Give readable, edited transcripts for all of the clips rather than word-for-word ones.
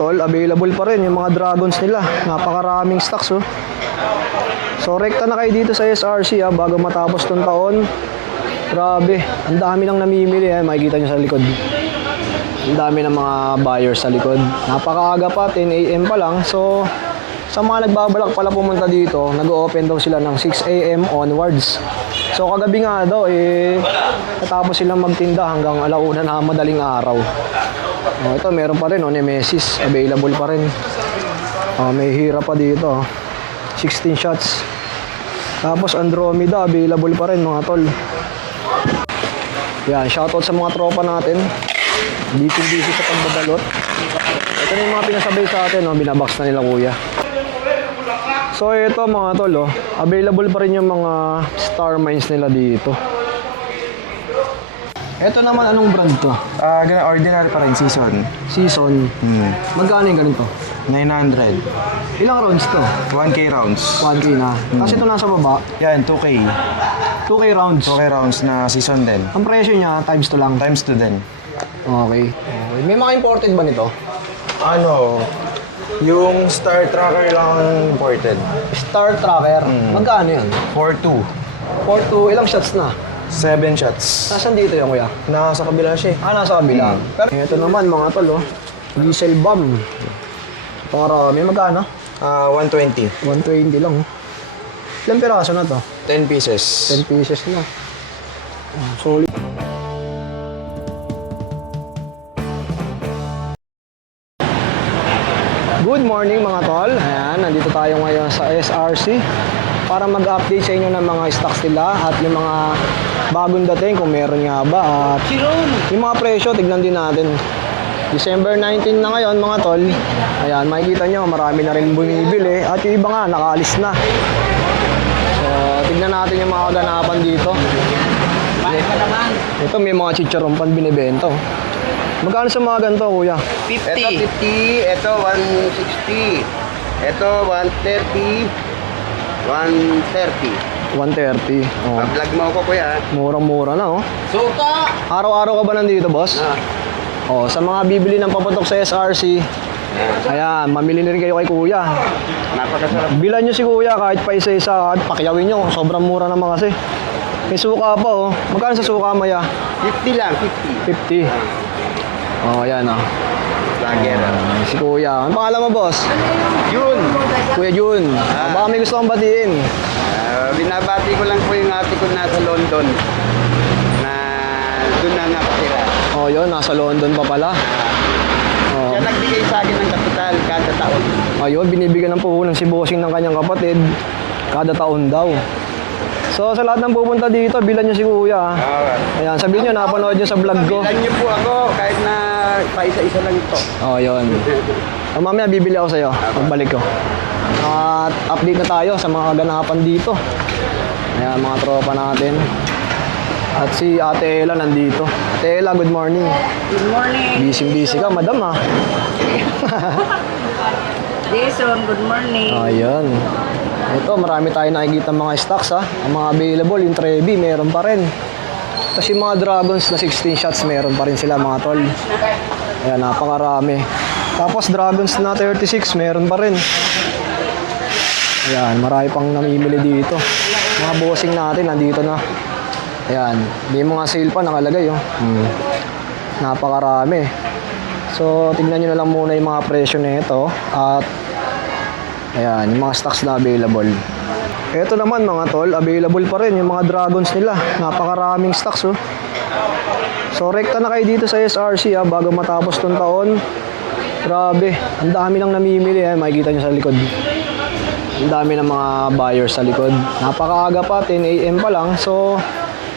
Tol, available pa rin yung mga dragons nila. Napakaraming stocks oh. So rekta na kayo dito sa SRC bago matapos tong taon. Grabe, ang dami nang namimili makikita nyo sa likod. Ang dami ng mga buyers sa likod. Napakaaga pa, 10 AM pa lang. So sa mga nagbabalak pala pumunta dito, nag-open daw sila ng 6 AM onwards. So kagabi nga daw natapos silang magtinda hanggang alauna na madaling araw. Ito meron pa rin Nemesis, available pa rin. May Hira pa dito 16 shots. Tapos Andromeda, available pa rin mga tol. Yan, shoutout sa mga tropa natin. Busy sa pagbabalot. Ito na yung mga pinasabay sa atin, binabox na nila kuya. So ito mga tol, available pa rin yung mga star mines nila dito. Ito naman, anong brand to? Ordinary pa rin, season. Season. Magkano yung ganito? 900. Ilang rounds to? 1K rounds. 1K na. Kasi ito nasa baba, Yan, 2K. 2K rounds. 2K rounds na season din. Ang presyo niya, times 2 lang. Times 2 din. Okay. May mga imported ba nito? Ano, yung Star Tracker lang ang imported. Star Tracker. Magkano yun? 4-2. 4 ilang shots na? 7 shots. Nasaan dito yung kuya? Nasa kabila siya. Nasa kabila. Pero ito naman mga tol, diesel bomb. Para may magkano? 120. 120 lang. Ilang piraso na to? 10 pieces. 10 pieces na. Solid. Good morning mga tol. Ayan, nandito tayo ngayon sa SRC para mag-update sa inyo ng mga stocks nila at yung mga bagong dating kung meron nga ba at yung mga presyo tignan din natin. December 19 na ngayon mga tol. Ayan, makikita nyo marami na rin bumibili at yung iba nga nakaalis na. So tignan natin yung mga kaganapan dito. Ito may mga chicharon pan binibenta. Magkano sa mga ganito kuya? 50. Ito 50, ito 160. Ito 130. 130. 130. Oh. Pa-vlog mo ako kuya. Murang-mura na oh. Suka! Araw-araw ka ba nandito boss? Oh, sa mga bibili ng paputok sa SRC, ayan, mamili na rin kayo kay kuya. Napakasarap. Bilan nyo si kuya kahit pa isa-isa at pakiyawin nyo. Sobrang mura naman kasi. May suka pa oh. Magkano sa suka maya? 50 lang, 50. 50. Oh, ayan oh. Lager. Si kuya. Ang pangalan mo boss? Yun. Kuya Jun. Baka may gusto kong batiin. Binabati ko lang po yung ate ko nasa London. Na doon na nakatira. Oh, yun. Nasa London pa pala. Oh. Siya nagbigay sa akin ng kapital kada taon. Ayun, binibigyan ng puhunan si bossing ng kanyang kapatid. Kada taon daw. So sa lahat ng pupunta dito, bilan nyo si kuya. Ayan, sabihin nyo, napanood nyo sa vlog ko. Bilan niyo po ako kahit na paisa-isa lang ito. Oh, yun. Mamaya bibili ako sa'yo, pagbalik ko. At update na tayo sa mga kaganapan dito. Ayan, mga tropa natin. At si Ate Ella nandito. Ate Ella, good morning. Good morning. Busy ka, madam Jason, good morning. Ayan. Ito, marami tayo nakikita mga stocks Ang mga available, yung Trevi, meron pa rin. Tapos yung mga Dragons na 16 shots, meron pa rin sila mga tol. Ayan, napakarami. Tapos Dragons na 36, meron pa rin. Ayan, marami pang namimili dito. Mga bossing natin, nandito na. Ayan, may mga sale pa nakalagay Napakarami. So, tignan nyo na lang muna yung mga presyo nito. At ayan, yung mga stocks na available. Ito naman mga tol, available pa rin yung mga dragons nila. Napakaraming stocks So rekta na kayo dito sa SRC bago matapos tong taon. Grabe, ang dami nang namimili makikita nyo sa likod. Ang dami ng mga buyers sa likod. Napakaaga pa, 10 AM pa lang. So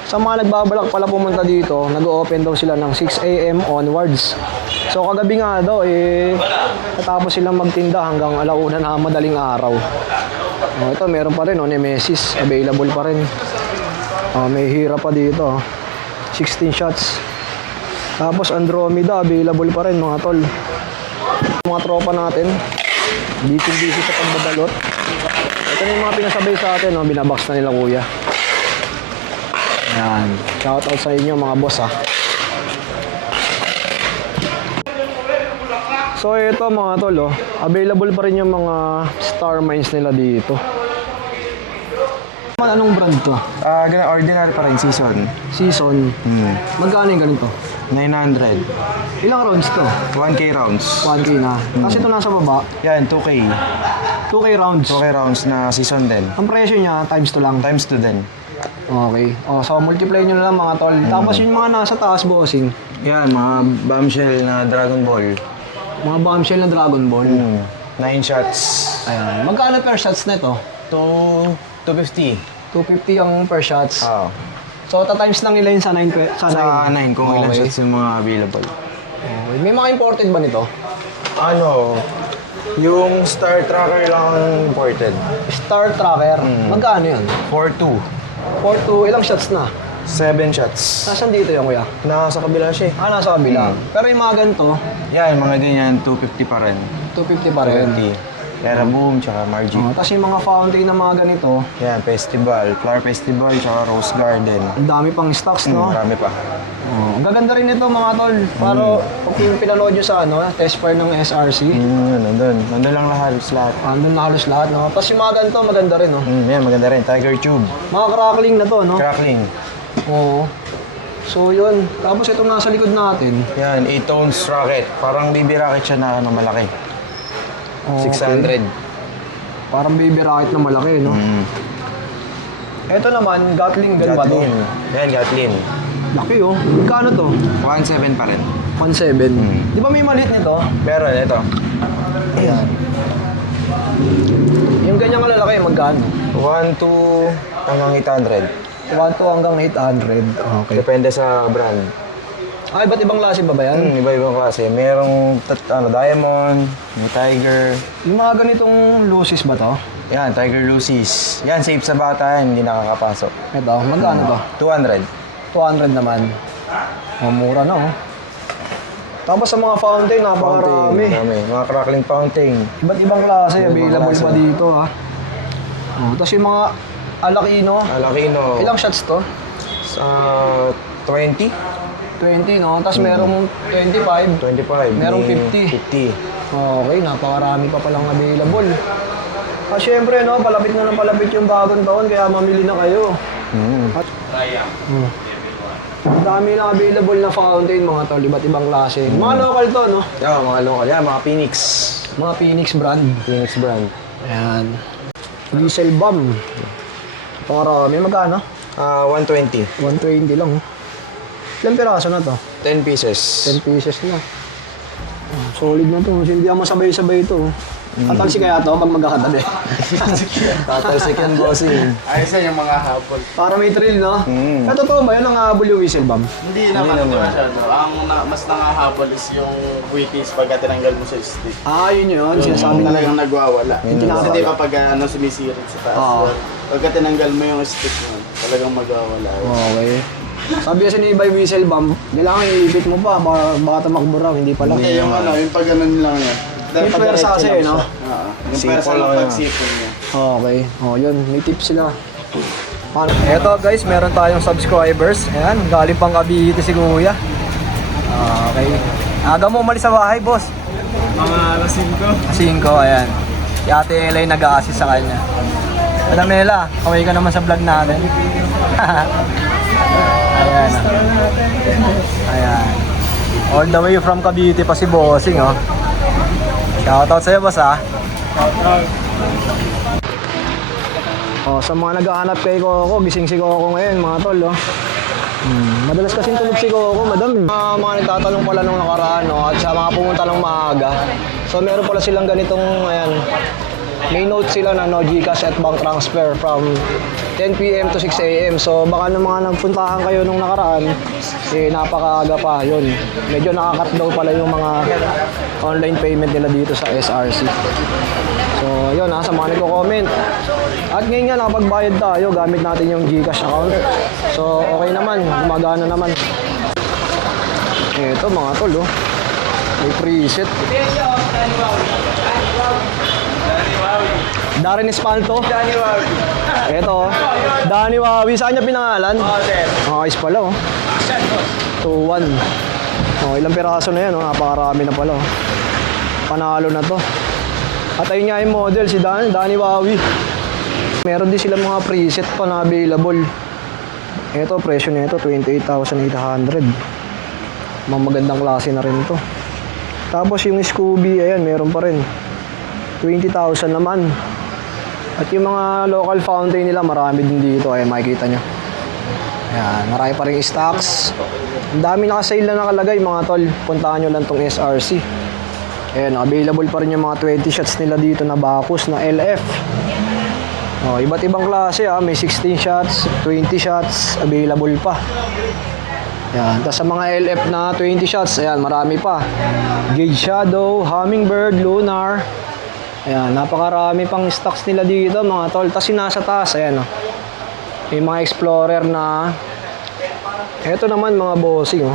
sa mga nagbabalak pala pumunta dito, nag-open daw sila ng 6 AM onwards. So kagabi nga daw natapos silang magtinda hanggang alauna na madaling araw. Ito meron pa rin Nemesis, available pa rin. May Hira pa dito 16 shots. Tapos Andromeda, available pa rin mga tol. Mga tropa natin, busy sa pagbabalot. Ito na yung mga pinasabay sa atin, binabox na nila kuya. Ayan, shoutout sa inyo mga boss So ito mga tol, available pa rin yung mga Star Mines nila dito. Anong brand to? Ordinary pa rin, season. Season. Magkano yung ganito? 900. Ilang rounds to? 1K rounds. 1K na. Kasi ito nasa baba, Yan, 2K. 2K rounds. 2K rounds na season din. Ang presyo niya, times 2 lang. Times 2 din. Okay. So multiply nyo na lang mga tol. Tapos yung mga nasa taas, bossing. Yan, mga bombshell na Dragon Ball. Mga bombshell na Dragon Ball. 9 shots. Ayan. Magkano per shots na ito? 250. 250 ang per shots. Oo. So, times lang nila yun sa 9. Sa 9 kung ilang shots yung mga available. Okay. May mga imported ba nito? Ano, yung Star Tracker lang ang imported. Star Tracker. Magkano yun? 4-2. 4 ilang shots na? 7 shots. Nasaan dito yung kuya? Nasa kabila siya eh. Nasa kabila. Pero yung mga ganito, Yan, mga ganyan, 250 pa rin. 250 pa rin. 250. Terra Boom, tsaka Margie. Tapos yung mga fountain na mga ganito, Yan, festival, flower festival, tsaka rose garden. ang dami pang stocks, no? Marami pa. Ang gaganda rin ito mga tol. Para kung pinanood nyo sa test fire ng SRC, Nandun. Nandun lang halos lahat. andun na halos lahat, no? Tapos yung mga ganito, maganda rin, no? Yan, maganda rin. Tiger Tube. Mga crackling na to, no? Crackling. Oo. So yun. Tapos itong nasa likod natin. Yan, 8 tones rocket. Parang baby rocket siya na malaki. Okay. 600. Parang baby rocket na malaki, no? Ito naman, Gatling gun ba to? Gatlin. Yan, Gatlin. Laki, oh. Magkano to? 1.7 pa rin. 1.7. Di ba may maliit nito? Pero ito, Ayan. Yung ganyang kalalaki, magkano? 1 to hanggang 800. 1 to hanggang 800. Okay. Depende sa brand. Ay, iba't ibang klase ba yan? Iba-ibang klase. Merong diamond, may tiger. Yung mga ganitong lucis ba to? Yan, Tiger Lucy's. Yan, safe sa bata yan, hindi nakakapasok. Ito, magkano to? 200. 200 naman. Mura na, oh. Tapos sa mga fountain, napakarami. Marami. Mga crackling fountain. Iba't ibang klase, Ibang available klase. pa dito, ha. Tapos yung mga Alakino, Alakino. ilang shots to? Sa 20? 20, no? Tapos merong 25. 25. Merong may 50. 50. Okay, napakarami pa palang available. Syempre, no, palapit na ng palapit yung bagong taon, kaya mamili na kayo. Ang dami na available na fountain, mga tol, iba't ibang klase. Mga local to, no? Yan, mga local. Yan, mga Phoenix. Mga Phoenix brand. Phoenix brand. Ayan. Diesel bomb. Parami. Magkano? 120. 120 lang. Ilang piraso na to? 10 pieces. 10 pieces na. Solid na to. Hindi ako masabay-sabay ito. Tatalsi kaya to pag magkakatabi. Tatalsik yan, bossing. Ayos yan yung mga habol. Para may thrill, no? Pero totoo ba yun ang habol yung whistle bomb? Hindi naman masyado. Mas nangahabol is yung wheaties pagka tinanggal mo sa stick. Yun yun. Sinasabi nila. Talagang nagwawala. Yung Kasi di ba pag sumisirit sa taas, Oo. pagka tinanggal mo yung stick mo, talagang magwawala. Okay. Sabi kasi ni Iba yung whistle bomb, kailangan iipit mo pa, baka tumakbo raw, hindi pala. Hindi yung yung pag ganun lang yan. May pwersa kasi, no? Oo. Yung Sipol pwersa lang lang yan. pagsipon niya. Okay. Yun. May tips sila. Eto guys, meron tayong subscribers. Ayan, galing pang Cavite si Kuya. Okay. Aga mo umalis sa bahay, boss. Mga alas 5. 5, ayan. Si Ate Elay nag-a-assist sa kanya. Madam Nela, kaway ka naman sa vlog natin. Ayan. Ayan. All the way from Cavite pa si Bossing, oh. Shoutout sa'yo, boss, ha. Sa mga naghahanap kay Coco, gising si Coco ngayon, mga tol, oh. Madalas kasing tulog si Coco, madam. Mga nagtatanong pala nung nakaraan, no, at sa mga pumunta ng maaga. So meron pala silang ganitong, ayan, may note sila na no GCash at bank transfer from 10 PM to 6 AM. So baka nung mga nagpuntahan kayo nung nakaraan, napakaaga pa yun. Medyo nakakat daw pala yung mga online payment nila dito sa SRC. So yun, sa mga nagko-comment. At ngayon nga nakapagbayad tayo gamit natin yung GCash account. So okay naman, gumagana naman. Ito mga tol, oh. May preset. Darren Espalto. Danny Wawi. Ito, Danny Wawi. Saan niya pinangalan? Sir. Ayos pala, oh. 2-1. Ilang piraso na yan, oh. Napakarami na pala, oh. Panalo na to. At ayun nga yung model, si Danny Wawi. Meron din sila mga preset pa na available. Ito, presyo nito 28,800. Mga magandang klase na rin to. Tapos yung Scooby, ayan, meron pa rin. 20,000 naman. At yung mga local fountain nila, marami din dito. Ayan, makikita nyo. Ayan, marami pa rin stocks. Ang dami naka-sale na nakalagay mga tol. Puntahan nyo lang tong SRC. Ayan, available pa rin yung mga 20 shots nila dito na Bacchus na LF. Oh, iba't ibang klase may 16 shots, 20 shots, available pa. Ayan, tapos sa mga LF na 20 shots, ayan, marami pa. Gauge Shadow, Hummingbird, Lunar. Ayan, napakarami pang stocks nila dito mga tol. Tapos yung nasa taas, ayan may mga Explorer na. Ito naman mga bossing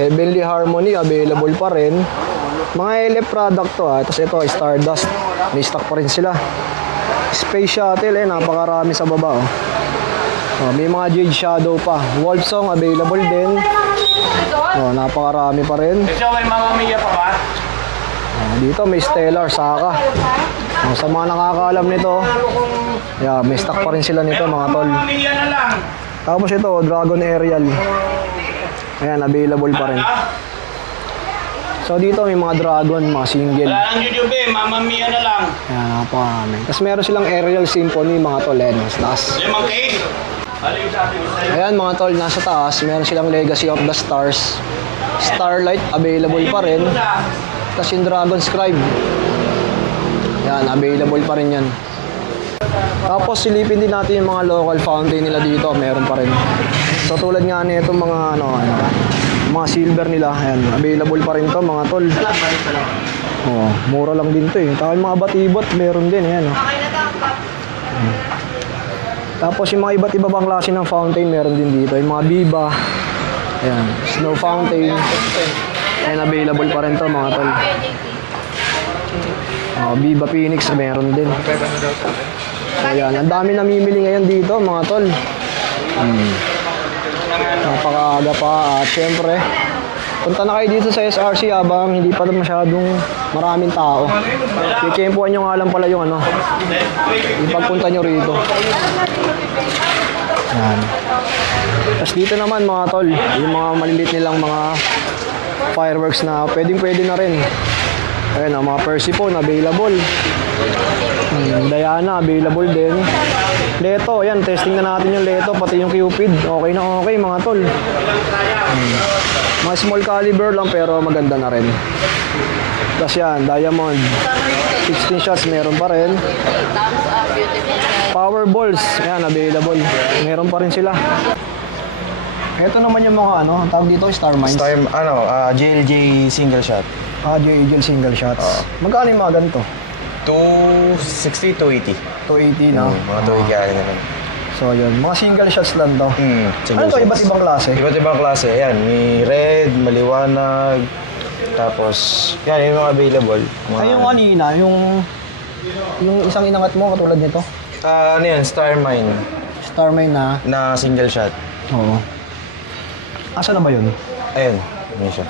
Heavenly Harmony, available pa rin. Mga LF product to Tapos ito, Stardust. May stock pa rin sila. Space Shuttle, napakarami sa baba may mga Jade Shadow pa. Wolfsong, available din. Napakarami pa rin. Ito, may Mamma Mia pa ba? Dito may Stellar, Saka. Sa mga nakakaalam nito, may stock pa rin sila nito mga tol. Mamma Mia na lang. Tapos ito, Dragon Aerial. Ayan, available pa rin. So dito may mga Dragon, mga single. Wala lang YouTube Mamma Mia na lang. Ayan, napakarami. Tapos meron silang Aerial Symphony mga tol. Ayan, sa taas. Lemon cake. Ayan mga tol, nasa taas, meron silang Legacy of the Stars. Starlight, available pa rin. Tapos yung Dragon Scribe. Yan, available pa rin yan. Tapos silipin din natin yung mga local fountain nila dito, meron pa rin. So tulad nga nito mga mga silver nila, ayan, available pa rin to mga tol. Mura lang din to Tapos yung mga batibot, meron din, ayan Tapos yung mga iba't iba bang klase ng fountain, meron din dito. Yung mga Biba, ayan, Snow Fountain. Ayan, available pa rin to mga tol. Biba Phoenix, meron din. Ayan, ang dami namimili ngayon dito mga tol. Napakaaga pa at syempre, punta na kayo dito sa SRC habang hindi pa masyadong maraming tao. Kikempuan nyo nga lang pala yung yung pagpunta nyo rito. Ayan. Tapos dito naman mga tol, yung mga maliliit nilang mga fireworks na pwede na rin. Ayan mga Persephone available. Diana available din. Leto, ayan, testing na natin yung Leto, pati yung Cupid. Okay na okay mga tol. Mga small caliber lang pero maganda na rin. Tapos yan, Diamond. 16 shots meron pa rin. Power balls, ayan, available. Meron pa rin sila. Ito naman yung mga tawag dito, Star Mines. JLJ single shot. JLJ single shots. Magkano yung mga ganito? 260, 280. 280 na. Mga 280 ali naman. So yun, mga single shots lang to. Single Ano to, shots. iba't ibang klase? Iba't ibang klase. Ayan, may red, maliwanag. Tapos, yan, yung mga available. Ay, yung kanina, yung isang inangat mo katulad nito. Ano yan, Star Mine Star Mine na. na single shot. Oo. Asa na ba yun? Ayun, yun siya.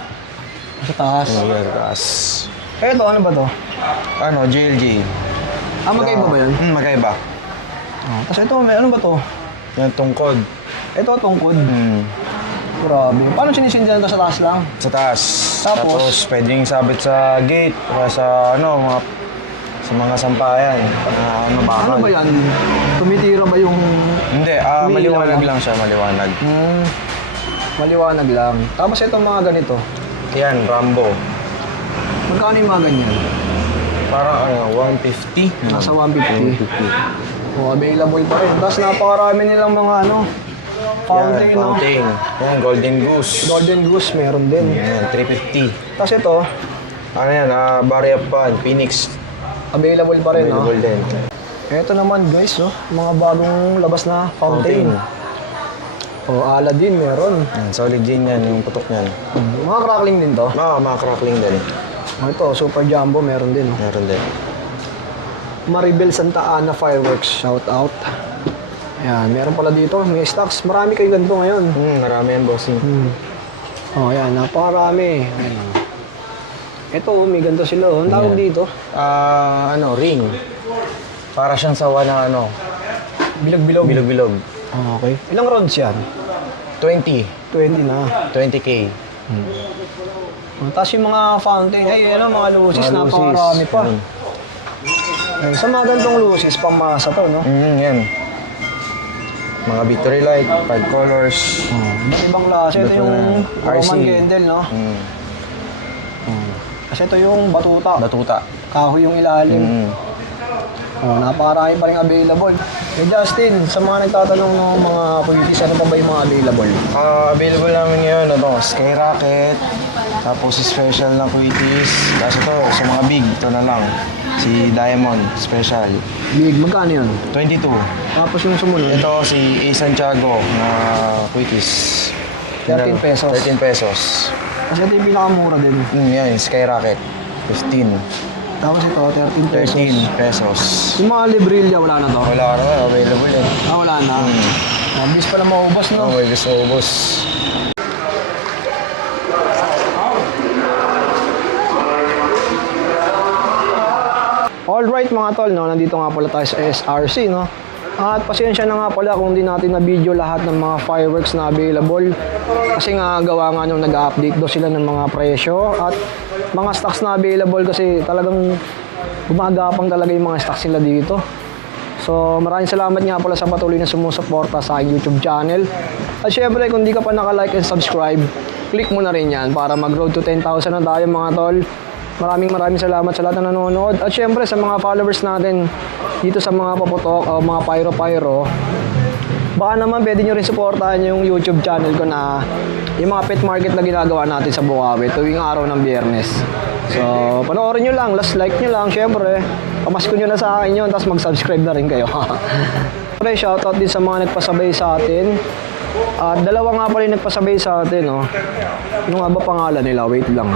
Sa taas. Yung taas. Ito, ano ba to? JLJ. Magkaiba ba yun? Magkaiba. Tapos ito, ano ba to? Yung tungkod. Ito, tungkod. Grabe. Paano sinisindihan to sa taas lang? Sa taas. Tapos pwedeng sabit sa gate o sa sa mga sampayan. Ano ba yan? Tumitira ba yung... Hindi, maliwanag lang siya, maliwanag. Maliwanag lang. Tapos itong mga ganito. Yan, Rambo. Magkano yung mga ganyan? Parang 150. Nasa 150. Available pa rin. Tapos napakarami nilang mga fountain, Yan, fountain. Yan, Golden Goose. Golden Goose, meron din. Yan, 350. Tapos ito, Barry Pan, Phoenix. available pa rin, Available din. Ito naman guys, mga bagong labas na fountain. Aladdin meron. Yan, solid din yan, yung putok niyan. Mga crackling din to. Mga crackling din. Ito, Super Jumbo meron din. Meron din. Maribel Santa Ana Fireworks, shout out. Ayan, meron pala dito, may stocks. Marami kayo ganito ngayon. Marami yan, bossing. Ayan, napakarami. Ayan. Ito, may ganito sila. Oh. Ang tawag Yan. dito? Ring. Para siyang sawa na Bilog-bilog. bilog-bilog. Ah, okay. Ilang rounds yan? 20. 20 na. 20K. Tapos yung mga fountain, mga lucis, Mga lucis. napakarami pa. Yan. Ayun, sa mga ganitong lucis, pamasa to, no? Yan. Mga victory light, 5 colors. Iba't ibang klase. Ito Ito yung na, RC. Roman Gendel, no? Kasi ito yung batuta. Batuta. Kahoy yung ilalim. Napakarami pa rin available. Eh Justin, sa mga nagtatanong ng mga kuyitis, ano pa ba yung mga available? Available namin ngayon, Skyrocket, tapos special na Quitis. Tapos ito, sa mga big, ito na lang. Si Diamond, special. Big, magkano yun? 22. Tapos yung sumunod, Ito si A. Santiago na Quitis. 13 pesos. 13 pesos. kasi ito yung pinakamura din. Yan, Skyrocket. 15. Tapos ito, 13 pesos. 13 pesos. Yung mga Librilya, wala na to? Wala ka na, available yan. Wala na. Mabilis pala maubos, no? May gusto ubos. Alright mga tol, no? Nandito nga pala tayo sa SRC, no? At pasensya na nga pala kung di natin na-video lahat ng mga fireworks na available. Kasi nga gawa nga nung nag-update daw sila ng mga presyo at mga stocks na available kasi talagang gumagapang talaga yung mga stocks nila dito. So maraming salamat nga pala sa patuloy na sumusuporta sa aking YouTube channel. At syempre kung di ka pa naka-like and subscribe, click mo na rin yan para mag-road to 10,000 na tayo mga tol. Maraming salamat sa lahat na nanonood. At syempre sa mga followers natin dito sa mga paputok o mga pyro-pyro, baka naman pwede nyo rin supportahan yung YouTube channel ko na yung mga pet market na ginagawa natin sa Bukawi tuwing araw ng Biyernes. So, panoorin nyo lang, last like nyo lang, syempre. Pamasko nyo na sa akin yun, tapos mag-subscribe na rin kayo. Pre, shoutout din sa mga nagpasabay sa atin. At dalawa nga pala yung nagpasabay sa atin, no? Yung nga ba pangalan nila? Wait lang.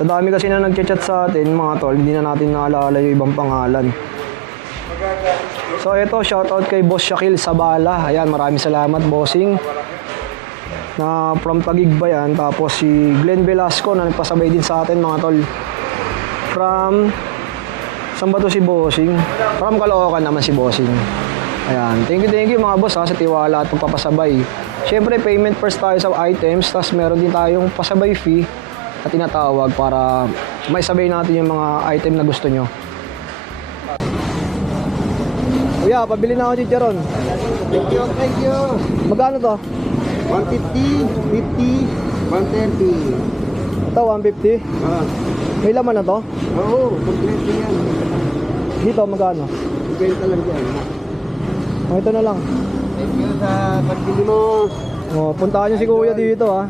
Sa dami kasi na nag-chat sa atin, mga tol, hindi na natin naalala yung ibang pangalan. So ito, shoutout kay Boss Shakil Sabala. Ayan, maraming salamat, bossing. Na from Taguig ba yan? Tapos si Glenn Velasco na nagpasabay din sa atin, mga tol. From, saan ba to si bossing? From Caloocan naman si bossing. Ayan, thank you mga boss ha, sa tiwala at pagpapasabay. Siyempre, payment first tayo sa items, tapos meron din tayong pasabay fee at tinatawag para may sabay natin yung mga item na gusto nyo. Kuya, pabili na ako chicharon. Thank you. Magkano to? 150, 50, 130. Ito, 150. May laman na to? Oo, kompleto yan. Dito, magkano? Ibenta lang dyan. Ito na lang. Thank you sa pagbili mo. Puntahan nyo si kuya dito ha.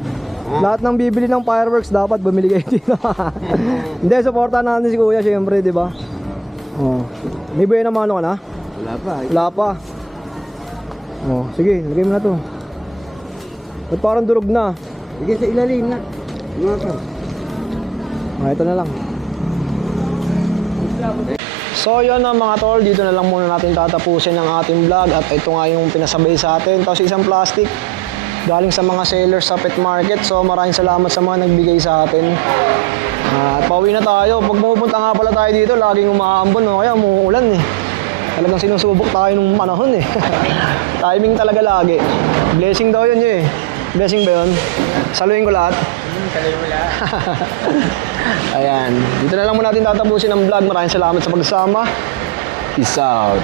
Lahat ng bibili ng fireworks dapat bumili kayo dito. Hindi, supportan natin si kuya syempre, di ba? May buhay na mano ka na? Wala pa. Wala pa. Sige, lagay mo na to. Ba't parang durog na? Sige sa ilalim na. Mga ka. Ito na lang. So yun na mga tol, dito na lang muna natin tatapusin ang ating vlog. At ito nga yung pinasabay sa atin. Tapos isang plastic galing sa mga sellers sa pet market. So maraming salamat sa mga nagbigay sa atin. At pauwi na tayo. Pag pupunta nga pala tayo dito, laging umaambon, no? Kaya umuulan eh. Talagang sinusubok tayo nung panahon eh. Timing talaga lagi. Blessing daw yun eh. Blessing ba yun? Saluhin ko lahat. Saluhin mo lahat. Ayan. Dito na lang muna natin tatapusin ang vlog. Maraming salamat sa pagsama. Peace out.